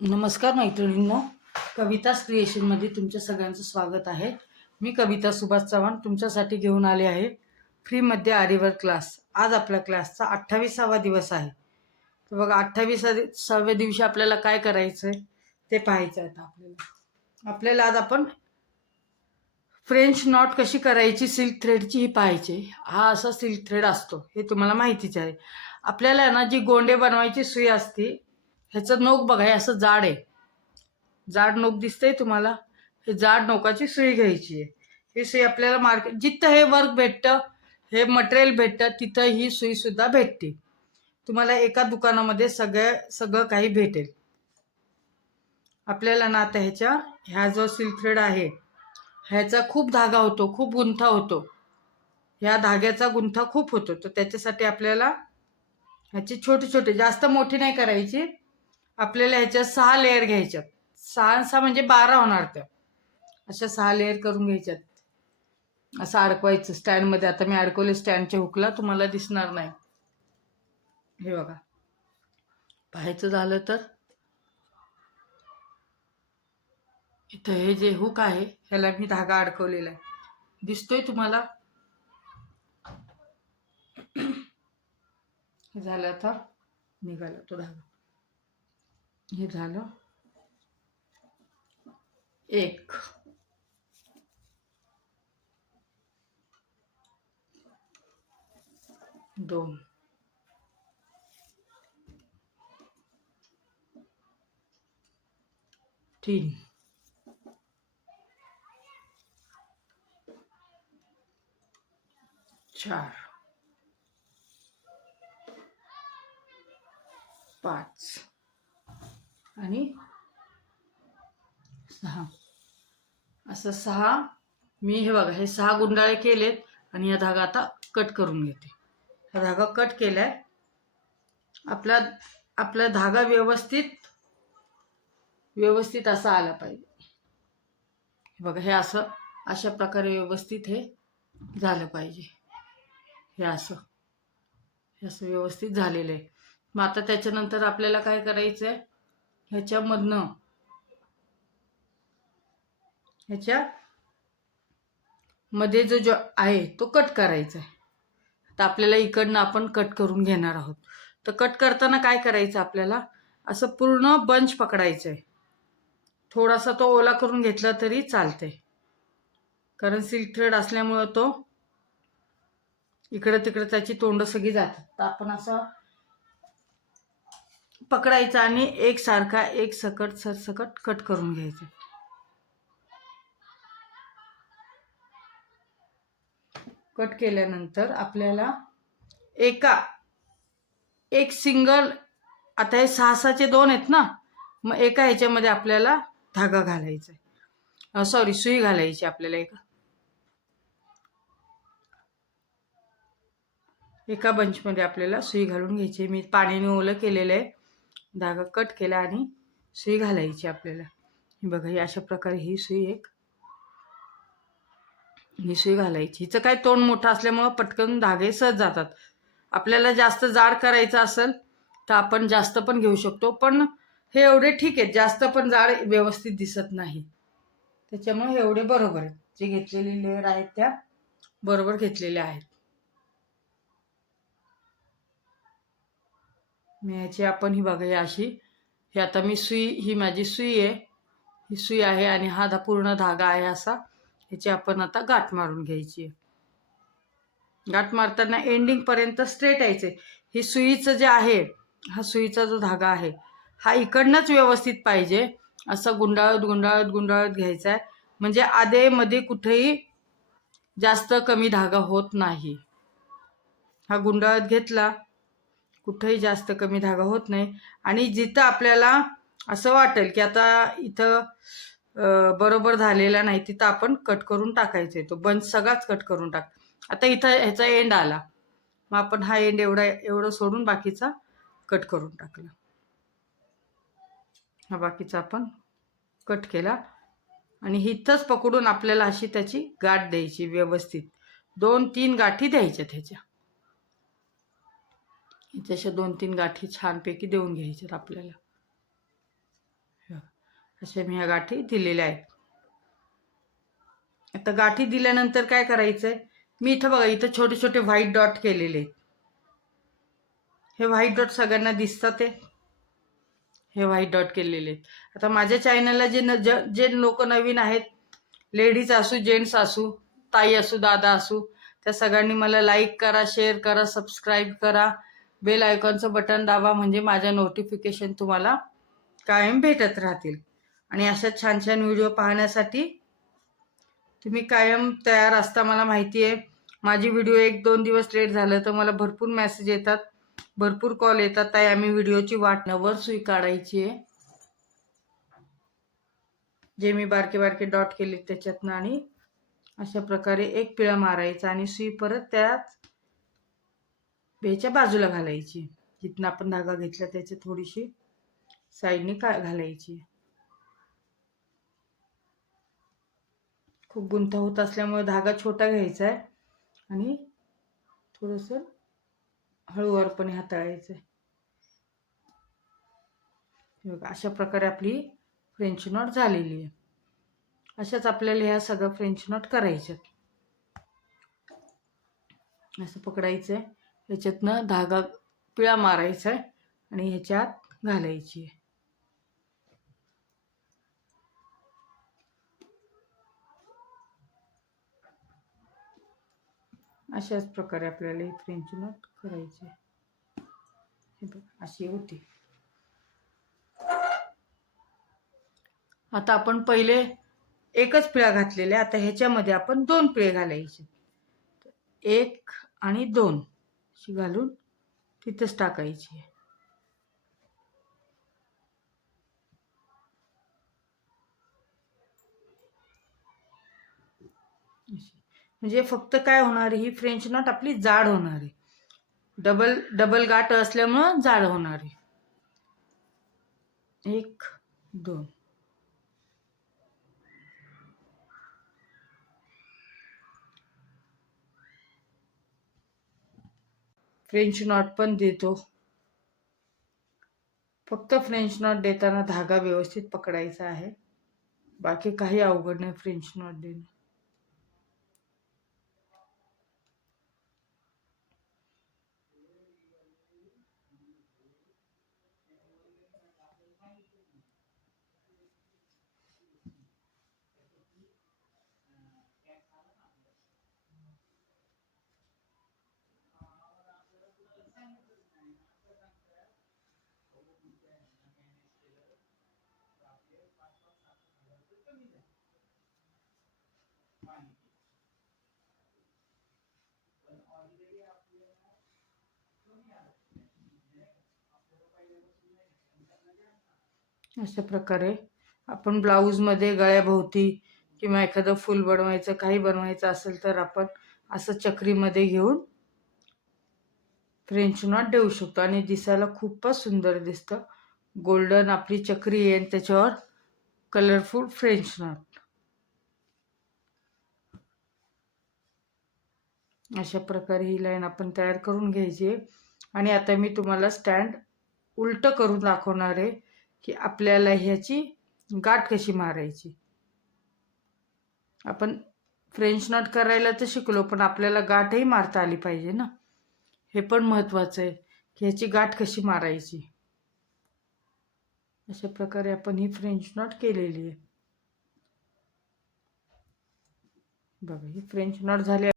नमस्कार मैत्रिणींनो, कवितास क्रिएशनमध्ये तुमच्या सगळ्यांचं स्वागत आहे. मी कविता सुभाष चव्हाण तुमच्यासाठी घेऊन आले आहे फ्रीमध्ये आरीवर्क क्लास. आज आपल्या क्लासचा 28वा दिवस आहे. तर बघा, 28व्या दिवशी आपल्याला काय करायचं आहे ते पाहायचं आहे. आपल्याला आज आपण फ्रेंच नॉट कशी करायची सिल्क थ्रेडची ही पाहायची. हा असा सिल्क थ्रेड असतो हे तुम्हाला माहितीच आहे. आपल्याला ना जी गोंडे बनवायची सुई असते, ह्याचं नोक बघा, हे असं जाड आहे. जाड नोक दिसतंय तुम्हाला? हे जाड नोकाची सुई घ्यायची आहे. ही सुई आपल्याला मार्केट जिथं हे वर्क भेटतं, हे मटेरियल भेटतं, तिथं ही सुई सुद्धा भेटते. तुम्हाला एका दुकानामध्ये सगळं काही भेटेल. आपल्याला ना आता ह्या जो सिल्क थ्रेड आहे ह्याचा खूप धागा होतो, खूप गुंथा होतो. ह्या धाग्याचा गुंथा खूप होतो. तर त्याच्यासाठी आपल्याला ह्याची छोटे छोटे, जास्त मोठी नाही करायची. आपल्याला ह्याच्या 6 लेअर घ्यायच्यात. 6 म्हणजे 12 होणार त्या. अशा 6 लेअर करून घ्यायच्यात. असं अडकवायचं स्टँडमध्ये. आता मी अडकवले स्टँडच्या हुकला, तुम्हाला दिसणार नाही. हे बघा, पाहायचं झालं तर इथं हे जे हुक आहे ह्याला मी धागा अडकवलेला आहे. दिसतोय तुम्हाला? हे झालं, आता निघाला तो धागा. हे झालं एक, दोन, तीन, चार, 5 आणि 6. असं 6 मी हे बघा, हे 6 गुंडाळे केलेत आणि हा धागा आता कट करून घेते. हा धागा कट केलाय. आपला आपला धागा व्यवस्थित असा आला पाहिजे. हे बघा, हे असं अशा प्रकारे व्यवस्थित हे झालं पाहिजे. हे असं व्यवस्थित झालेलं आहे. मग आता त्याच्यानंतर आपल्याला काय करायचं आहे, ह्याच्यामधनं ह्याच्या मध्ये जो आहे तो कट करायचा आहे. तर आपल्याला इकडनं आपण कट करून घेणार आहोत. तर कट करताना काय करायचं, आपल्याला असं पूर्ण बंच पकडायचं आहे. थोडासा तो ओला करून घेतला तरी चालते, कारण सिल्क थ्रेड असल्यामुळं तो इकडं तिकडं त्याची तोंड सगळी जातात. तर आपण असं पकडायचं आणि एकसारखा एक सरसकट कट करून घ्यायचं. कट केल्यानंतर आपल्याला एक सिंगल, आता हे 6चे 2 आहेत ना, मग एका ह्याच्यामध्ये आपल्याला धागा घालायचा आहे. सॉरी, सुई घालायची आपल्याला. एका बंचमध्ये आपल्याला सुई घालून घ्यायची. मी पाण्याने ओलं केलेलं आहे. धागा कट केला आणि सुई घालायची आपल्याला. हे बघा, ही अशा प्रकारे ही सुई घालायची. हिचं काय तोंड मोठं असल्यामुळं पटकन धागे सहज जातात. आपल्याला जास्त जाड करायचं असेल तर आपण जास्त पण घेऊ शकतो, पण हे एवढे ठीक आहेत. जास्त पण जाड व्यवस्थित दिसत नाही, त्याच्यामुळे हे एवढे बरोबर आहेत. जे घेतलेले लेअर आहेत त्या बरोबर घेतलेल्या आहेत. मी ह्याची आपण ही बघा, ही अशी, ही आता मी ही माझी सुई आहे. ही सुई आहे आणि हा पूर्ण धागा आहे असा. ह्याची आपण आता गाठ मारून घ्यायची. गाठ मारताना एंडिंग पर्यंत स्ट्रेट यायचे. ही सुईचं जे आहे, हा सुईचा जो धागा आहे हा इकडनंच व्यवस्थित पाहिजे. असं गुंडाळत घ्यायचा आहे, म्हणजे आधेमध्ये कुठेही जास्त कमी धागा होत नाही. हा गुंडाळत घेतला, कुठेही जास्त कमी धागा होत नाही. आणि जिथं आपल्याला असं वाटेल की आता इथं बरोबर झालेला नाही, तिथं आपण कट करून टाकायचं आहे. तो बंच सगळाच कट करून टाक. आता इथं ह्याचा एंड आला, मग आपण हा एंड एवढं सोडून बाकीचा कट करून टाकला. हा बाकीचा आपण कट केला आणि इथंच पकडून आपल्याला अशी त्याची गाठ द्यायची व्यवस्थित. 2-3 गाठी द्यायच्या ह्याच्या. अशा 2-3 गाठी छानपैकी देऊन घ्यायच्यात आपल्याला. अशा मी ह्या गाठी दिलेल्या आहेत. आता गाठी दिल्यानंतर काय करायचंय, मी इथं बघा इथं छोटे छोटे व्हाईट डॉट केलेले आहेत. हे व्हाईट डॉट सगळ्यांना दिसतात ते, हे व्हाईट डॉट केलेले आहेत. आता माझ्या चॅनलला जे लोक नवीन आहेत, लेडीज असू जेंट्स असू, ताई असू दादा असू, त्या सगळ्यांनी मला लाईक करा, शेअर करा, सबस्क्राईब करा, बेल आयकॉनचं बटन दाबा, म्हणजे माझ्या नोटिफिकेशन तुम्हाला कायम भेटत राहतील. आणि अशा छान छान व्हिडिओ पाहण्यासाठी तुम्ही कायम तयार असता. मला माहिती आहे माझी व्हिडिओ 1-2 दिवस लेट झालं तर मला भरपूर मेसेज येतात, भरपूर कॉल येतात, ताई आम्ही व्हिडिओची वाट. वर सुई काढायची आहे, जे मी बारके बारके डॉट केले त्याच्यातनं, आणि अशा प्रकारे एक पिळा मारायचा आणि सुई परत त्याच बेच्या बाजूला घालायची. जिथनं आपण धागा घेतला त्याची थोडीशी साईडने घालायची. खूप गुंता होत असल्यामुळे धागा छोटा घ्यायचा आहे आणि थोडंसं हळूवारपणे हाताळायचं. बघा अशा प्रकारे आपली फ्रेंच नॉट झालेली आहे. अशाच आपल्याला ह्या सगळ्या फ्रेंच नॉट करायच्यात. असं पकडायचं आहे, ह्याच्यातनं धागा पिळा मारायचा आहे आणि ह्याच्यात घालायची आहे. अशाच प्रकारे आपल्याला ही फ्रेंच नॉट करायची आहे. हे बघा अशी होती. आता आपण पहिले एकच पिळा घातलेला, आता ह्याच्यामध्ये आपण 2 पिळे घालायचे. 1 आणि 2 अशी घालून तिथंच टाकायची. म्हणजे फक्त काय होणार, ही फ्रेंच नॉट आपली जाड होणार आहे. डबल गाठ असल्यामुळं जाड होणार आहे. 1 2 फ्रेंच नॉट पण देतो. फक्त फ्रेंच नॉट देताना धागा व्यवस्थित पकडायचा आहे, बाकी काही अवघड नाही फ्रेंच नॉट देणं. अशा प्रकारे आपण ब्लाऊजमध्ये गळ्याभोवती किंवा एखादं फूल बनवायचं, काही बनवायचं असेल तर आपण असं चक्रीमध्ये घेऊन फ्रेंच नॉट देऊ शकतो आणि दिसायला खूपच सुंदर दिसतं. गोल्डन आपली चक्री येईल, त्याच्यावर कलरफुल फ्रेंच नॉट. अशा प्रकारे ही लाईन आपण तयार करून घ्यायची आहे. आणि आता मी तुम्हाला स्टँड उलट करून दाखवणार आहे की आपल्याला ह्याची गाठ कशी मारायची. आपण फ्रेंच नॉट करायला तर शिकलो, पण आपल्याला गाठही मारता आली पाहिजे ना, हे पण महत्त्वाचं आहे की ह्याची गाठ कशी मारायची. अशा प्रकारे आपण ही फ्रेंच नॉट केलेली आहे. बघा ही फ्रेंच नॉट झाली.